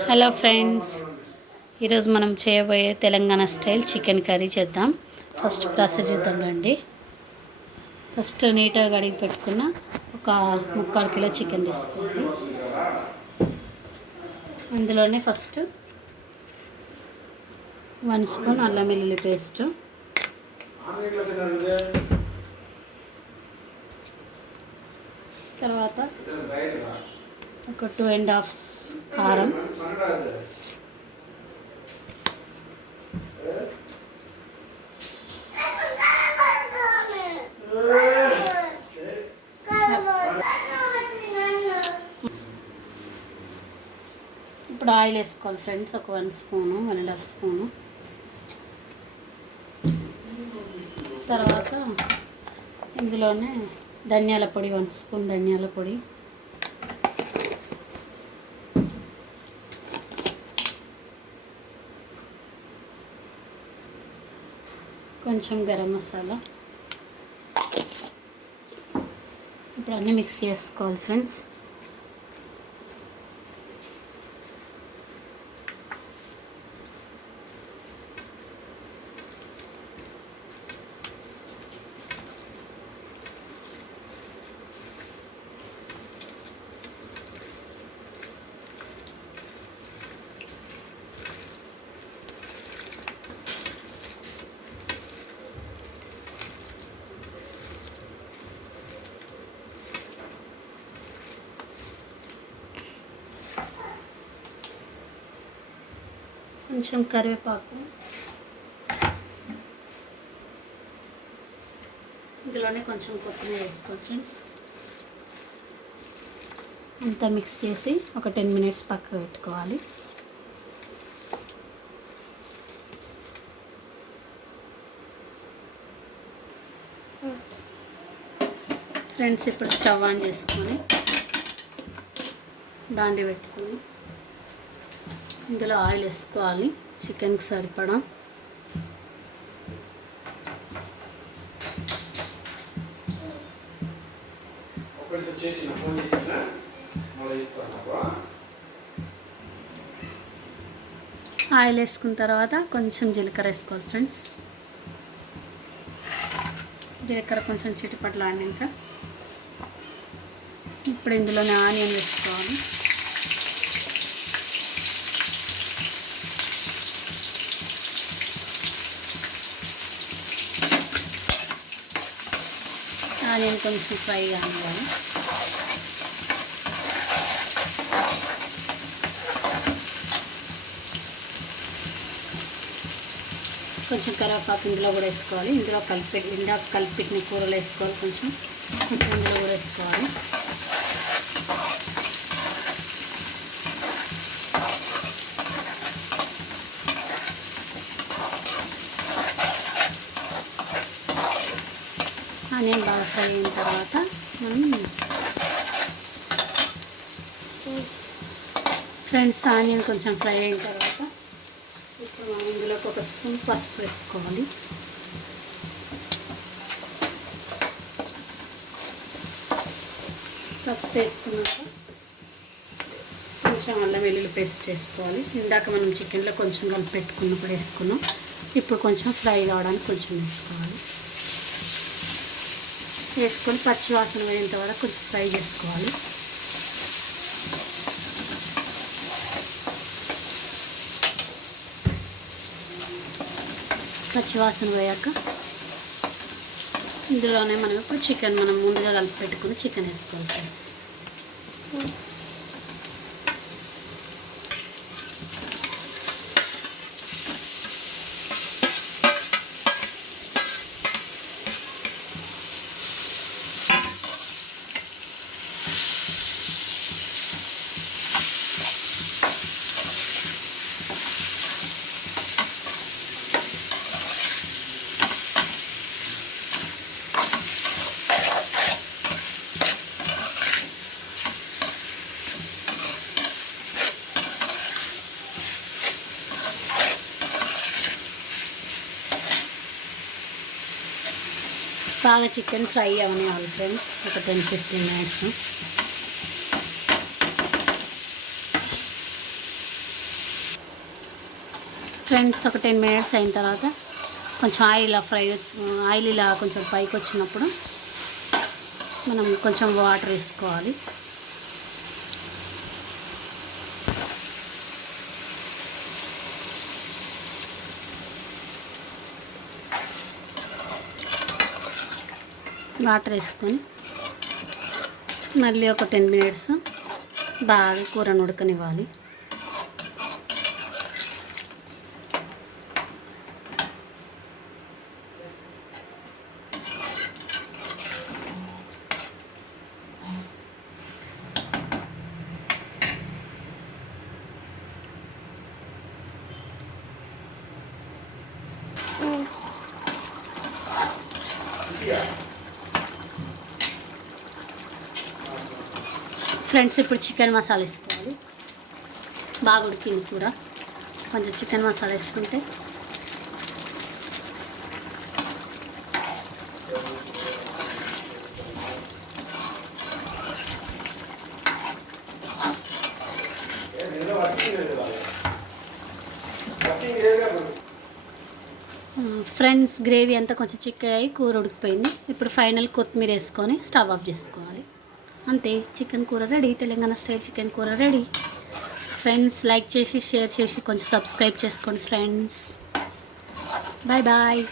Hello friends, ఈరోజు మనం చేయబోయే తెలంగాణ స్టైల్ చికెన్ కర్రీ చేద్దాం. ఫస్ట్ ప్రాసెస్ చూద్దాం రండి. ఫస్ట్ నీట్గా కడిగి పెట్టుకున్న ఒక 3/4 కిలో చికెన్ తీసుకోండి. అందులోనే ఫస్ట్ 1 స్పూన్ అల్లం వెల్లుల్లి పేస్ట్, తర్వాత ఒక 2.5 కారం, ఇప్పుడు ఆయిల్ వేసుకోవాలి ఫ్రెండ్స్. ఒక 1 స్పూను 1.5 స్పూను. తర్వాత ఇందులోనే ధనియాల పొడి 1 స్పూన్ ధనియాల పొడి, కొంచెం గరం మసాలా. ఇప్పుడు అన్నీ మిక్స్ చేసుకోవాలి ఫ్రెండ్స్. కొంచెం కరివేపాకు, ఇందులోనే కొంచెం కొత్తిమీర వేసుకోవాలి ఫ్రెండ్స్. అంతా మిక్స్ చేసి ఒక 10 మినిట్స్ పక్కకు పెట్టుకోవాలి. ఫ్రెండ్స్, ఇప్పుడు స్టవ్ ఆన్ చేసుకొని దాండి పెట్టుకొని ఇందులో ఆయిల్ వేసుకోవాలి చికెన్కి సరిపడా. ఆయిల్ వేసుకున్న తర్వాత కొంచెం జీలకర్ర వేసుకోవాలి ఫ్రెండ్స్. జీలకర్ర కొంచెం చిటిపట్లు ఆడినాక ఇప్పుడు ఇందులోనే ఆనియన్ వేసుకోవాలి. ఆనియన్ కొంచెం ఫ్రై కావాలి. కొంచెం కరివేపాకు ఇందులో కూడా వేసుకోవాలి. ఇందులో ఇందాక కలిపెట్టిన కూరలు వేసుకోవాలి. కొంచెం ఇందులో కూడా వేసుకోవాలి. ఆనియన్ బాగా ఫ్రై అయిన తర్వాత ఫ్రెండ్స్ ఆనియన్ కొంచెం ఫ్రై అయిన తర్వాత ఇప్పుడు మనం ఇందులోకి 1 స్పూన్ పసుపు వేసుకోవాలి. పసుపు వేసుకున్నాక కొంచెం అల్లం వెల్లుల్లి పేస్ట్ వేసుకోవాలి. ఇందాక మనం చికెన్లో కొంచెం కలిపి పెట్టుకున్నప్పుడు వేసుకున్నాం. ఇప్పుడు కొంచెం ఫ్రై కావడానికి కొంచెం వేసుకోవాలి. వేసుకొని పచ్చి వాసన పోయేంత వరకు కొంచెం ఫ్రై చేసుకోవాలి. పచ్చి వాసన పోయాక ఇందులోనే మనం ఇప్పుడు చికెన్ మనం ముందుగా కలిపి పెట్టుకుని చికెన్ వేసుకోవాలి ఫ్రెండ్స్. బాగా చికెన్ ఫ్రై అవనివ్వాలి ఫ్రెండ్స్. ఒక 10-15 మినిట్స్. ఫ్రెండ్స్ ఒక 10 మినిట్స్ అయిన తర్వాత కొంచెం ఆయిల్ ఇలా కొంచెం పైకి వచ్చినప్పుడు మనం కొంచెం వాటర్ వేసుకోవాలి. వాటర్ వేసుకొని మళ్ళీ ఒక 10 మినిట్స్ బాగా కూరను ఉడకనివ్వాలి. ఫ్రెండ్స్ ఇప్పుడు చికెన్ మసాలా వేసుకోవాలి. బాగా ఉడికింది కూర, కొంచెం చికెన్ మసాలా వేసుకుంటే ఫ్రెండ్స్ గ్రేవీ అంతా కొంచెం చిక్కగా అయ్యి కూర ఉడికిపోయింది. ఇప్పుడు ఫైనల్ కొత్తిమీర వేసుకొని స్టవ్ ఆఫ్ చేసుకోవాలి. అంతే, చికెన్ కూర రెడీ. తెలంగాణ స్టైల్ చికెన్ కూర రెడీ. ఫ్రెండ్స్ లైక్ చేసి షేర్ చేసి కొంచెం సబ్స్క్రైబ్ చేసుకోండి ఫ్రెండ్స్. Bye bye.